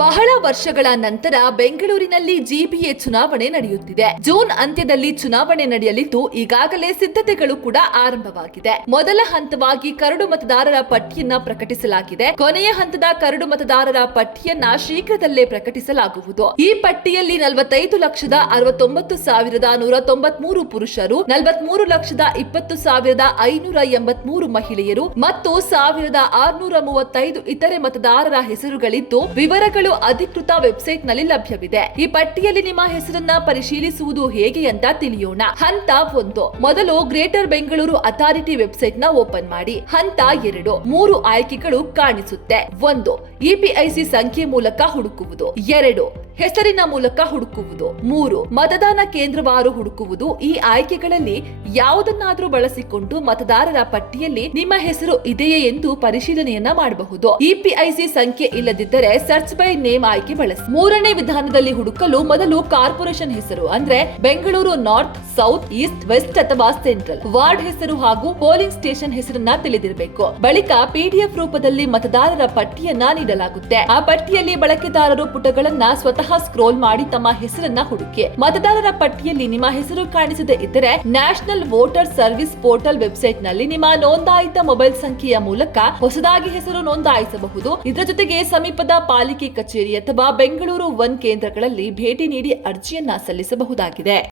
ಬಹಳ ವರ್ಷಗಳ ನಂತರ ಬೆಂಗಳೂರಿನಲ್ಲಿ ಜಿಬಿಎ ಚುನಾವಣೆ ನಡೆಯುತ್ತಿದೆ. ಜೂನ್ ಅಂತ್ಯದಲ್ಲಿ ಚುನಾವಣೆ ನಡೆಯಲಿದ್ದು ಈಗಾಗಲೇ ಸಿದ್ಧತೆಗಳು ಕೂಡ ಆರಂಭವಾಗಿದೆ. ಮೊದಲ ಹಂತವಾಗಿ ಕರಡು ಮತದಾರರ ಪಟ್ಟಿಯನ್ನ ಪ್ರಕಟಿಸಲಾಗಿದೆ. ಕೊನೆಯ ಹಂತದ ಕರಡು ಮತದಾರರ ಪಟ್ಟಿಯನ್ನ ಶೀಘ್ರದಲ್ಲೇ ಪ್ರಕಟಿಸಲಾಗುವುದು. ಈ ಪಟ್ಟಿಯಲ್ಲಿ 45,69,193 ಪುರುಷರು, 43,20,583 ಮಹಿಳೆಯರು ಮತ್ತು 1,635 ಇತರೆ ಮತದಾರರ ಹೆಸರುಗಳಿದ್ದು ವಿವರಗಳು ಅಧಿಕೃತ ವೆಬ್ಸೈಟ್ ನಲ್ಲಿ ಲಭ್ಯವಿದೆ. ಈ ಪಟ್ಟಿಯಲ್ಲಿ ನಿಮ್ಮ ಹೆಸರನ್ನ ಪರಿಶೀಲಿಸುವುದು ಹೇಗೆ ಅಂತ ತಿಳಿಯೋಣ. ಹಂತ 1, ಮೊದಲು ಗ್ರೇಟರ್ ಬೆಂಗಳೂರು ಅಥಾರಿಟಿ ವೆಬ್ಸೈಟ್ ನ ಓಪನ್ ಮಾಡಿ. ಹಂತ 2, 3 ಆಯ್ಕೆಗಳು ಕಾಣಿಸುತ್ತೆ. 1, ಇಪಿಐಸಿ ಸಂಖ್ಯೆ ಮೂಲಕ ಹುಡುಕುವುದು. 2, ಹೆಸರಿನ ಮೂಲಕ ಹುಡುಕುವುದು. 3, ಮತದಾನ ಕೇಂದ್ರವಾರು ಹುಡುಕುವುದು. ಈ ಆಯ್ಕೆಗಳಲ್ಲಿ ಯಾವುದನ್ನಾದ್ರೂ ಬಳಸಿಕೊಂಡು ಮತದಾರರ ಪಟ್ಟಿಯಲ್ಲಿ ನಿಮ್ಮ ಹೆಸರು ಇದೆಯೇ ಎಂದು ಪರಿಶೀಲನೆಯನ್ನ ಮಾಡಬಹುದು. ಇಪಿಐಸಿ ಸಂಖ್ಯೆ ಇಲ್ಲದಿದ್ದರೆ ಸರ್ಚ್ ಬೈ ನೇಮ್ ಆಯ್ಕೆ ಬಳಸಿ. 3ನೇ ವಿಧಾನದಲ್ಲಿ ಹುಡುಕಲು ಮೊದಲು ಕಾರ್ಪೊರೇಷನ್ ಹೆಸರು ಅಂದ್ರೆ Bengaluru north, south, east, west ಅಥವಾ ಸೆಂಟ್ರಲ್, ವಾರ್ಡ್ ಹೆಸರು ಹಾಗೂ ಪೋಲಿಂಗ್ ಸ್ಟೇಷನ್ ಹೆಸರನ್ನ ತಿಳಿದಿರಬೇಕು. ಬಳಿಕ ಪಿಡಿಎಫ್ ರೂಪದಲ್ಲಿ ಮತದಾರರ ಪಟ್ಟಿಯನ್ನ ನೀಡಲಾಗುತ್ತೆ. ಆ ಪಟ್ಟಿಯಲ್ಲಿ ಬಳಕೆದಾರರು ಪುಟಗಳನ್ನ ಸ್ವತಃ ಸ್ಕ್ರೋಲ್ ಮಾಡಿ ತಮ್ಮ ಹೆಸರನ್ನ ಹುಡುಕಿ. ಮತದಾರರ ಪಟ್ಟಿಯಲ್ಲಿ ನಿಮ್ಮ ಹೆಸರು ಕಾಣಿಸದೇ ಇದ್ದರೆ national voter service portal website ನಲ್ಲಿ ನಿಮ್ಮ ನೋಂದಾಯಿತ ಮೊಬೈಲ್ ಸಂಖ್ಯೆಯ ಮೂಲಕ ಹೊಸದಾಗಿ ಹೆಸರು ನೋಂದಾಯಿಸಬಹುದು. ಇದರ ಜೊತೆಗೆ ಸಮೀಪದ ಪಾಲಿಕೆ ಕಚೇರಿ ಅಥವಾ ಬೆಂಗಳೂರು 1 ಕೇಂದ್ರಗಳಲ್ಲಿ ಭೇಟಿ ನೀಡಿ ಅರ್ಜಿಯನ್ನ ಸಲ್ಲಿಸಬಹುದಾಗಿದೆ.